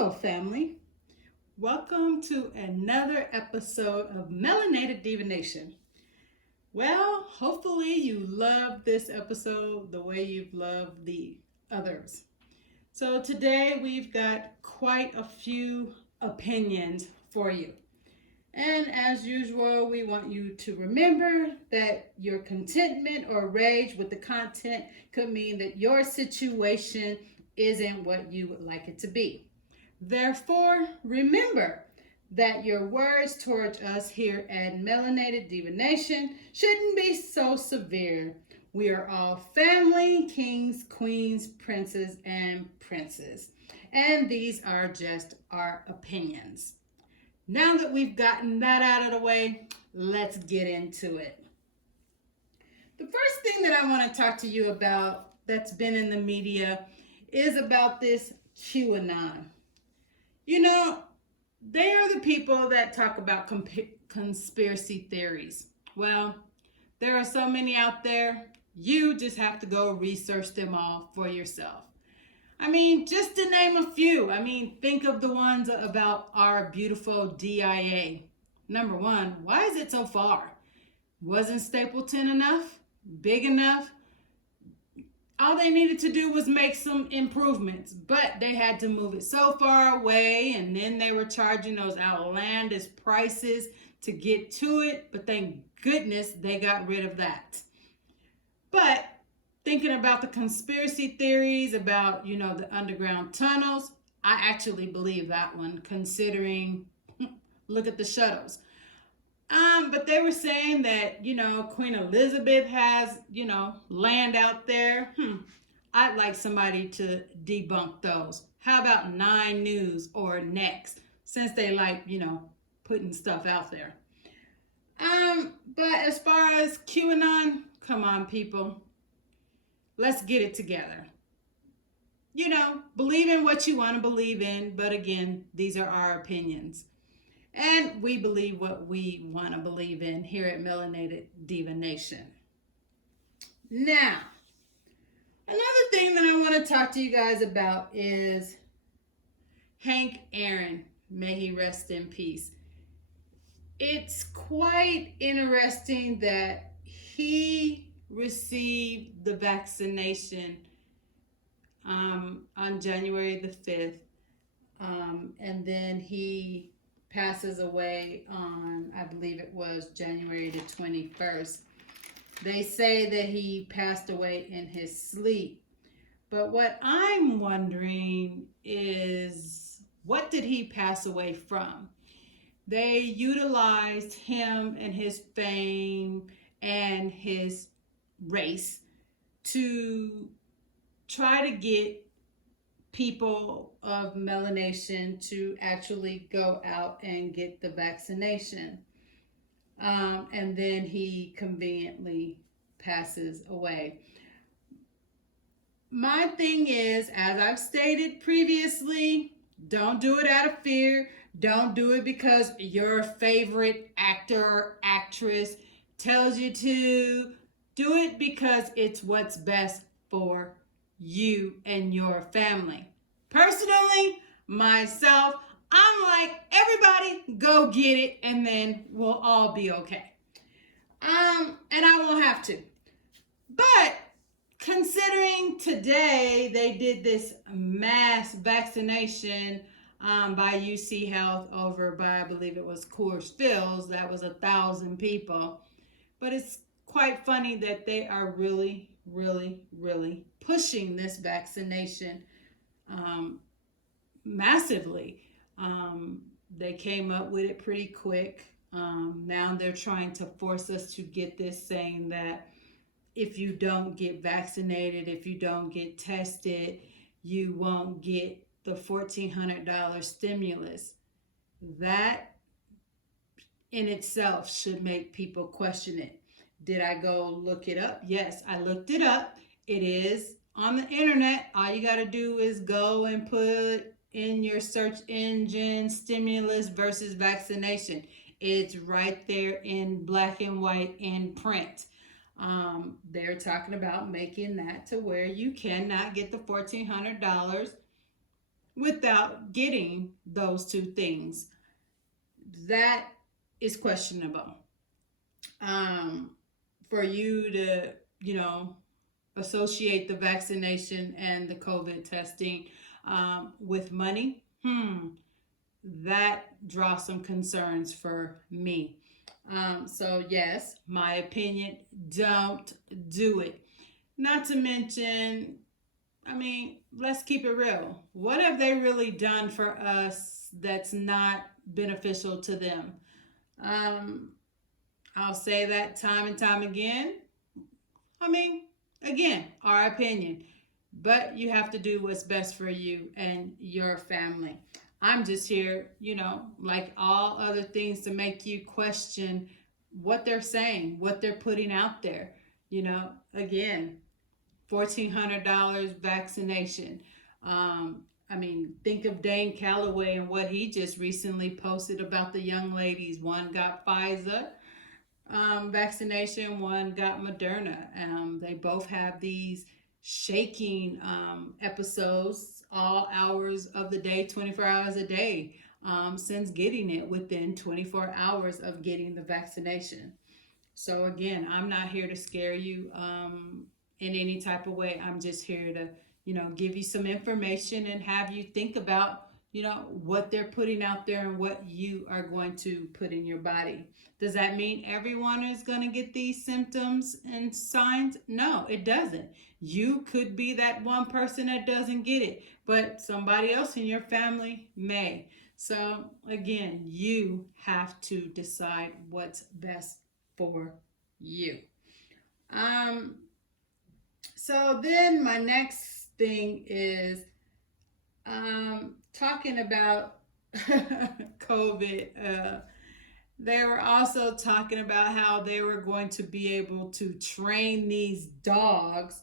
Hello, family. Welcome to another episode of Melanated Divination. Well, hopefully, you loved this episode the way you've loved the others. So, today we've got quite a few opinions for you. And as usual, we want you to remember that your contentment or rage with the content could mean that your situation isn't what you would like it to be. Therefore, remember that your words towards us here at Melanated Divination shouldn't be so severe. We are all family, kings, queens, princes, and princes. And these are just our opinions. Now that we've gotten that out of the way, let's get into it. The first thing that I want to talk to you about that's been in the media is about this QAnon. You know, they are the people that talk about conspiracy theories. Well, there are so many out there, you just have to go research them all for yourself. I mean, just to name a few, think of the ones about our beautiful DIA. Number one, why is it so far? Wasn't Stapleton enough? Big enough? All they needed to do was make some improvements, but they had to move it so far away, and then they were charging those outlandish prices to get to it, but thank goodness they got rid of that. But thinking about the conspiracy theories about, the underground tunnels, I actually believe that one, considering, look at the shuttles. But they were saying that, Queen Elizabeth has, land out there. I'd like somebody to debunk those. How about 9 News or Next, since they like, putting stuff out there. But as far as QAnon, come on, people. Let's get it together. Believe in what you want to believe in, but again, these are our opinions. And we believe what we want to believe in here at Melanated Divination. Now, another thing that I want to talk to you guys about is Hank Aaron. May he rest in peace. It's quite interesting that he received the vaccination on January the 5th, and then he passes away on, I believe it was January the 21st. They say that he passed away in his sleep. But what I'm wondering is, what did he pass away from? They utilized him and his fame and his race to try to get people of melanation to actually go out and get the vaccination. And then he conveniently passes away. My thing is, as I've stated previously, don't do it out of fear. Don't do it because your favorite actor or actress tells you to. Do it because it's what's best for you and your family. Personally, myself, I'm like, everybody go get it and then we'll all be okay. And I won't have to. But considering today they did this mass vaccination by UC Health over by, I believe it was Coors Fields, that was 1,000 people. But it's quite funny that they are really, really, really pushing this vaccination massively. They came up with it pretty quick. Now they're trying to force us to get this, saying that if you don't get vaccinated, if you don't get tested, you won't get the $1,400 stimulus. That in itself should make people question it. Did I go look it up? Yes, I looked it up. It is on the internet. All you got to do is go and put in your search engine stimulus versus vaccination. It's right there in black and white in print. They're talking about making that to where you cannot get the $1,400 without getting those two things. That is questionable. For you to, associate the vaccination and the COVID testing with money, that draws some concerns for me. So, yes, my opinion, don't do it. Not to mention, let's keep it real. What have they really done for us that's not beneficial to them? Um, I'll say that time and time again. I mean, again, our opinion. But you have to do what's best for you and your family. I'm just here, like all other things, to make you question what they're saying, what they're putting out there. Again, $1,400 vaccination. Think of Dane Calloway and what he just recently posted about the young ladies. One got Pfizer vaccination, one got Moderna. They both have these shaking episodes all hours of the day, 24 hours a day, since getting it within 24 hours of getting the vaccination. So again, I'm not here to scare you in any type of way. I'm just here to, give you some information and have you think about, what they're putting out there and what you are going to put in your body. Does that mean everyone is going to get these symptoms and signs? No, it doesn't. You could be that one person that doesn't get it, but somebody else in your family may. So again, you have to decide what's best for you. So then my next thing is talking about COVID. They were also talking about how they were going to be able to train these dogs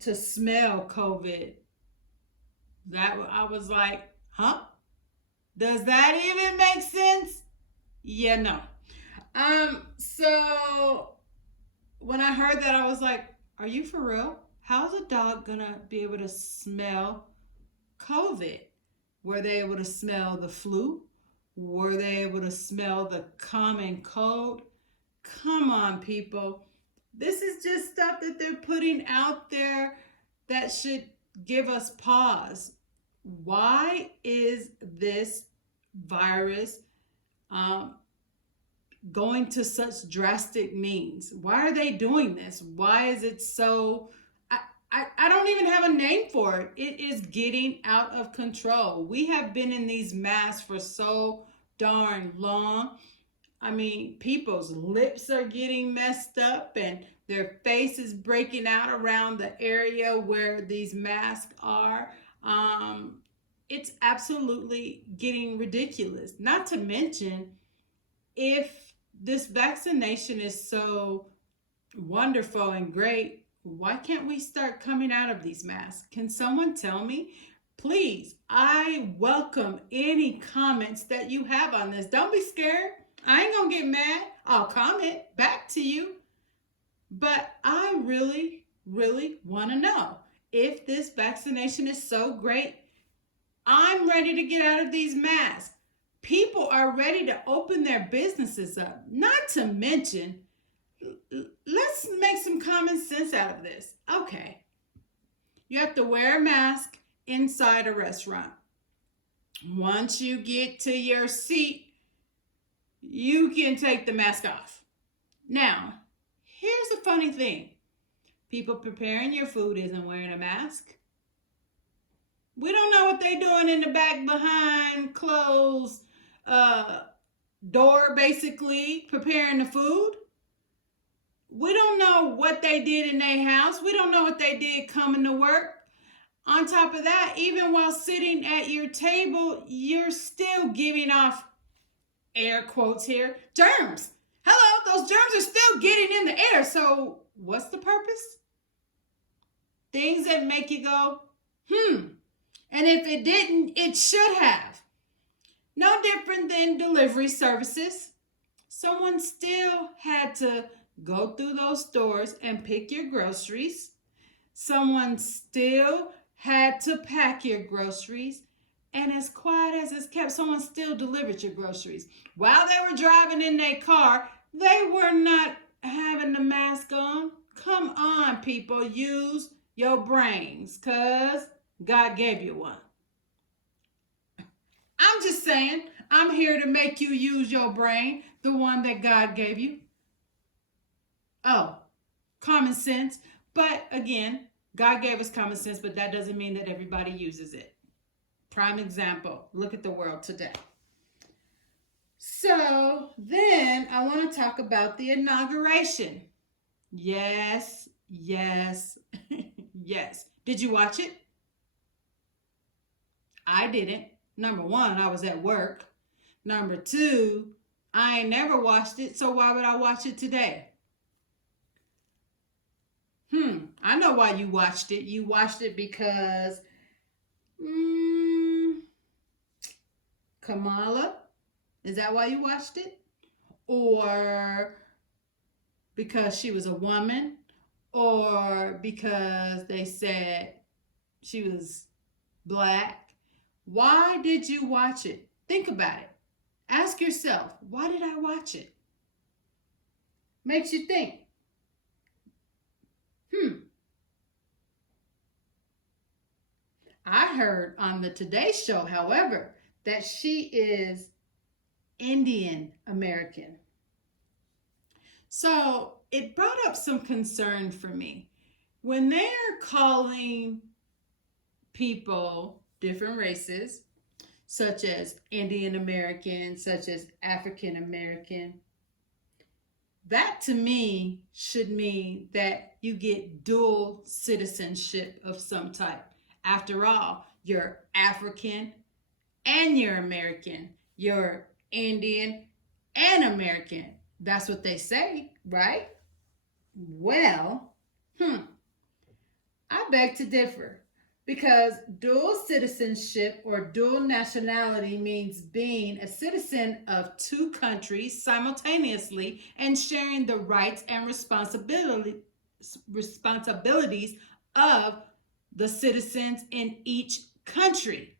to smell COVID. That I was like, huh? Does that even make sense? Yeah, no. So when I heard that, I was like, are you for real? How's a dog gonna be able to smell COVID? Were they able to smell the flu? Were they able to smell the common cold? Come on, people. This is just stuff that they're putting out there that should give us pause. Why is this virus going to such drastic means? Why are they doing this? Why is it so... I don't even have a name for it. It is getting out of control. We have been in these masks for so darn long. People's lips are getting messed up and their face is breaking out around the area where these masks are. It's absolutely getting ridiculous. Not to mention, if this vaccination is so wonderful and great, why can't we start coming out of these masks? Can someone tell me? Please, I welcome any comments that you have on this. Don't be scared. I ain't gonna get mad. I'll comment back to you. But I really, really want to know if this vaccination is so great. I'm ready to get out of these masks. People are ready to open their businesses up. Not to mention, let's make some common sense out of this. Okay, you have to wear a mask inside a restaurant. Once you get to your seat, you can take the mask off. Now, here's the funny thing. People preparing your food isn't wearing a mask. We don't know what they're doing in the back behind closed door, basically, preparing the food. We don't know what they did in their house. We don't know what they did coming to work. On top of that, even while sitting at your table, you're still giving off, air quotes here, germs. Hello, those germs are still getting in the air. So what's the purpose? Things that make you go, And if it didn't, it should have. No different than delivery services. Someone still had to go through those stores and pick your groceries. Someone still had to pack your groceries, and as quiet as it's kept, someone still delivered your groceries. While they were driving in their car, they were not having the mask on. Come on, people, use your brains, because God gave you one. I'm just saying, I'm here to make you use your brain, the one that God gave you. Oh, common sense. But again, God gave us common sense, but that doesn't mean that everybody uses it. Prime example, look at the world today. So then I want to talk about the inauguration. Yes, yes, yes. Did you watch it? I didn't. Number one, I was at work. Number two, I ain't never watched it, so why would I watch it today? I know why you watched it. You watched it because Kamala. Is that why you watched it? Or because she was a woman? Or because they said she was black? Why did you watch it? Think about it. Ask yourself, why did I watch it? Makes you think. I heard on the Today Show, however, that she is Indian American. So it brought up some concern for me. When they're calling people different races, such as Indian American, such as African American, that to me should mean that you get dual citizenship of some type. After all, you're African and you're American. You're Indian and American. That's what they say, right? Well, I beg to differ because dual citizenship or dual nationality means being a citizen of two countries simultaneously and sharing the rights and responsibilities of the citizens in each country.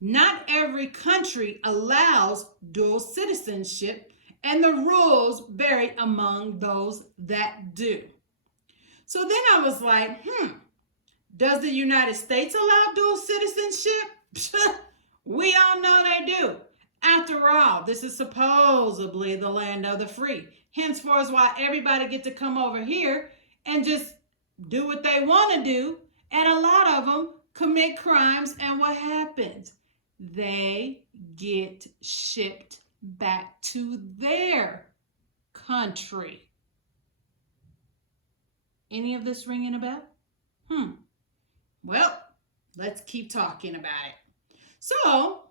Not every country allows dual citizenship, and the rules vary among those that do. So then I was like, does the United States allow dual citizenship? We all know they do. After all, this is supposedly the land of the free. Henceforth, why everybody get to come over here and just do what they want to do. And a lot of them commit crimes. And what happens? They get shipped back to their country. Any of this ringing a bell? Well, let's keep talking about it. So,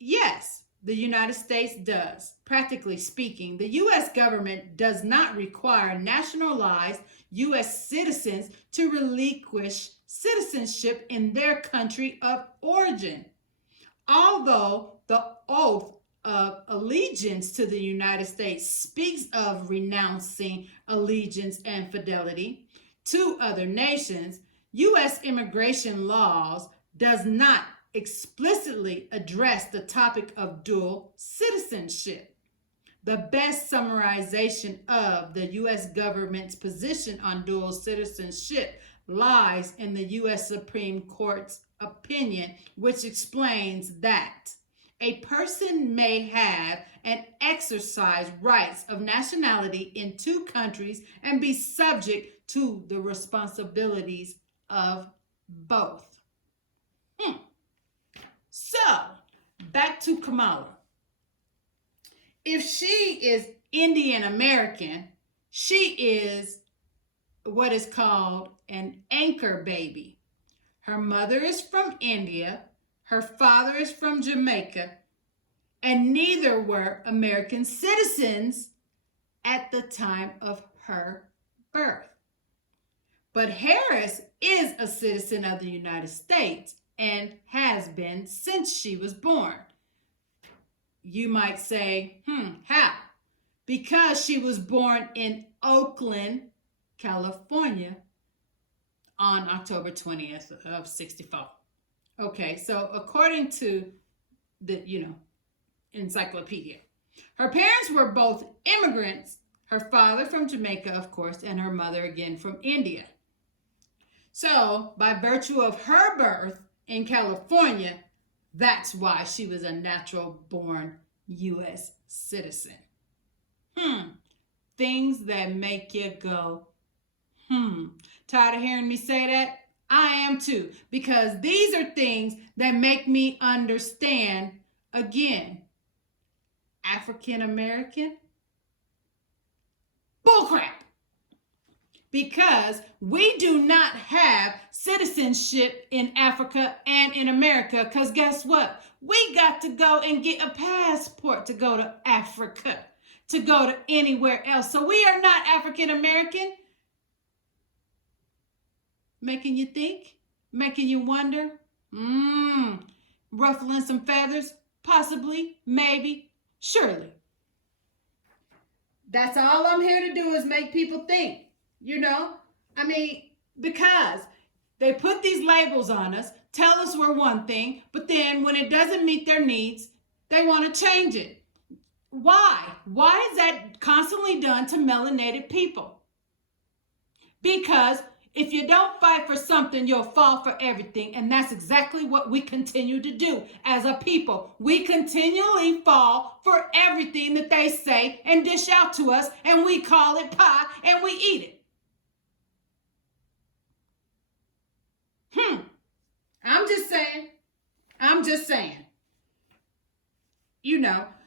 yes, the United States does. Practically speaking, the U.S. government does not require nationalized U.S. citizens to relinquish citizenship in their country of origin. Although the oath of allegiance to the United States speaks of renouncing allegiance and fidelity to other nations, U.S. immigration laws does not explicitly address the topic of dual citizenship. The best summarization of the U.S. government's position on dual citizenship lies in the U.S. Supreme Court's opinion, which explains that a person may have and exercise rights of nationality in two countries and be subject to the responsibilities of both. So, back to Kamala. If she is Indian American, she is what is called an anchor baby. Her mother is from India, her father is from Jamaica, and neither were American citizens at the time of her birth. But Harris is a citizen of the United States and has been since she was born. You might say, how? Because she was born in Oakland, California, on October 20th of 64. Okay, so according to the, encyclopedia, her parents were both immigrants, her father from Jamaica, of course, and her mother again from India. So, by virtue of her birth in California, that's why she was a natural born U.S. citizen. Things that make you go, Tired of hearing me say that? I am too, because these are things that make me understand, again, African American bullcrap. Because we do not have citizenship in Africa and in America, because guess what? We got to go and get a passport to go to Africa, to go to anywhere else. So we are not African American. Making you think, making you wonder, ruffling some feathers, possibly, maybe, surely. That's all I'm here to do is make people think, because they put these labels on us, tell us we're one thing, but then when it doesn't meet their needs, they want to change it. Why? Why is that constantly done to melanated people? Because if you don't fight for something, you'll fall for everything. And that's exactly what we continue to do as a people. We continually fall for everything that they say and dish out to us, and we call it pie and we eat it. I'm just saying.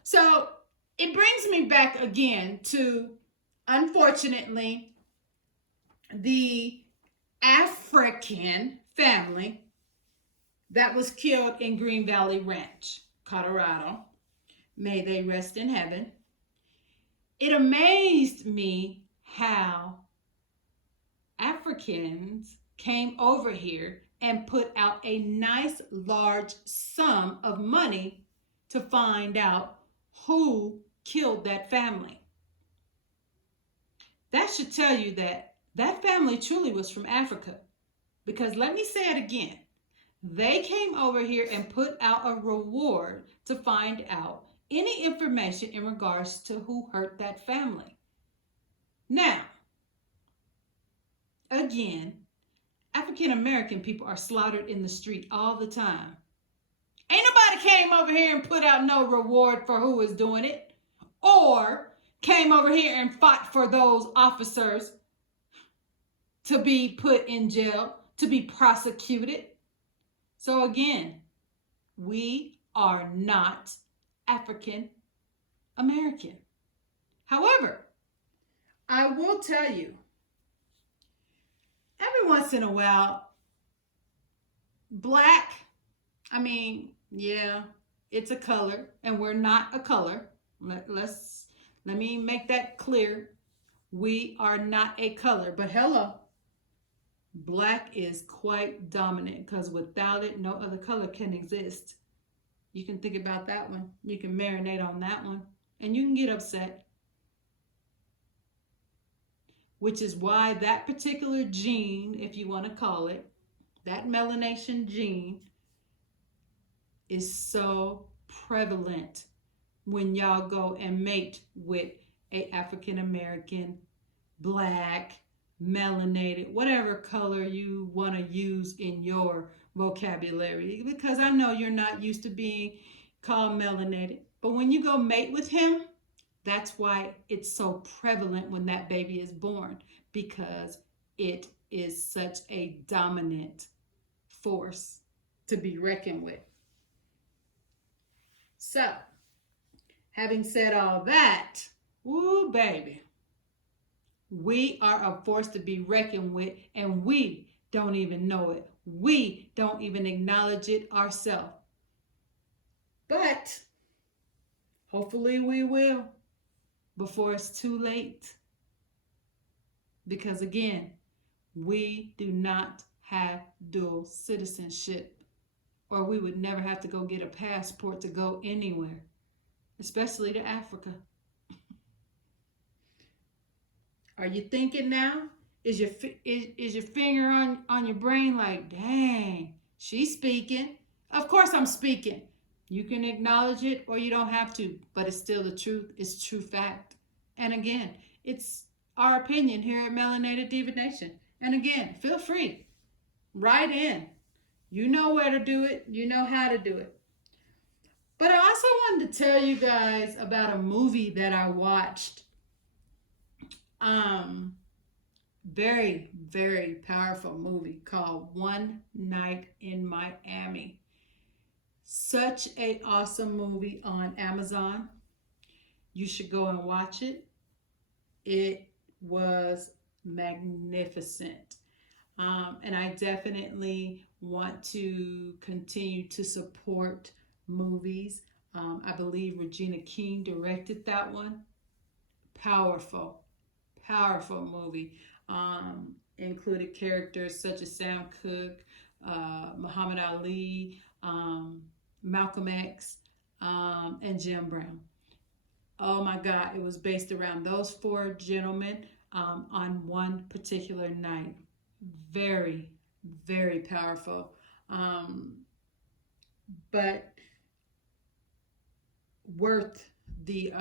So it brings me back again to, unfortunately, the African family that was killed in Green Valley Ranch, Colorado. May they rest in heaven. It amazed me how Africans came over here and put out a nice large sum of money to find out who killed that family. That should tell you that family truly was from Africa. Because let me say it again. They came over here and put out a reward to find out any information in regards to who hurt that family. Now, again, African American people are slaughtered in the street all the time. Ain't nobody came over here and put out no reward for who is doing it, or came over here and fought for those officers to be put in jail, to be prosecuted. So again, we are not African American. However, I will tell you, every once in a while, black, it's a color, and we're not a color. Let me make that clear. We are not a color, but hello. Black is quite dominant, because without it, no other color can exist. You can think about that one. You can marinate on that one, and you can get upset. Which is why that particular gene, if you want to call it, that melanation gene, is so prevalent when y'all go and mate with a African American, black, melanated, whatever color you want to use in your vocabulary, because I know you're not used to being called melanated. But when you go mate with him, that's why it's so prevalent when that baby is born, because it is such a dominant force to be reckoned with. So, having said all that, woo baby, we are a force to be reckoned with, and we don't even know it. We don't even acknowledge it ourselves. But hopefully we will before it's too late. Because again, we do not have dual citizenship, or we would never have to go get a passport to go anywhere, especially to Africa. Are you thinking now? is your finger on your brain like, dang, she's speaking. Of course I'm speaking. You can acknowledge it or you don't have to, but it's still the truth. It's true fact. And again, it's our opinion here at Melanated Divination. And again, feel free, write in. You know where to do it. You know how to do it. But I also wanted to tell you guys about a movie that I watched. Um, Very, very powerful movie called One Night in Miami. Such a awesome movie on Amazon. You should go and watch it. It was magnificent. And I definitely want to continue to support movies. I believe Regina King directed that one. Powerful, powerful movie. Included characters such as Sam Cooke, Muhammad Ali, Malcolm X, and Jim Brown. Oh my God, it was based around those four gentlemen on one particular night. Very, very powerful. Um, but worth the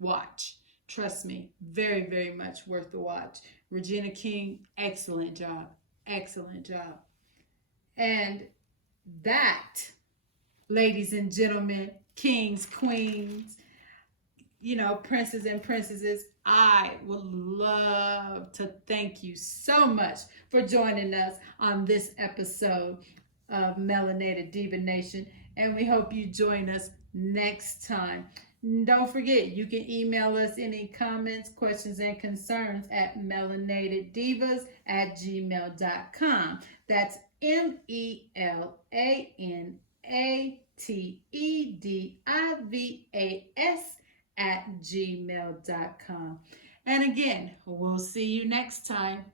watch. Trust me, very, very much worth the watch. Regina King, excellent job. Excellent job. And that, ladies and gentlemen, kings, queens, princes and princesses, I would love to thank you so much for joining us on this episode of Melanated Divination. And we hope you join us next time. Don't forget, you can email us any comments, questions, and concerns at melanateddivas@gmail.com. That's melanatedivas at gmail.com. And again, we'll see you next time.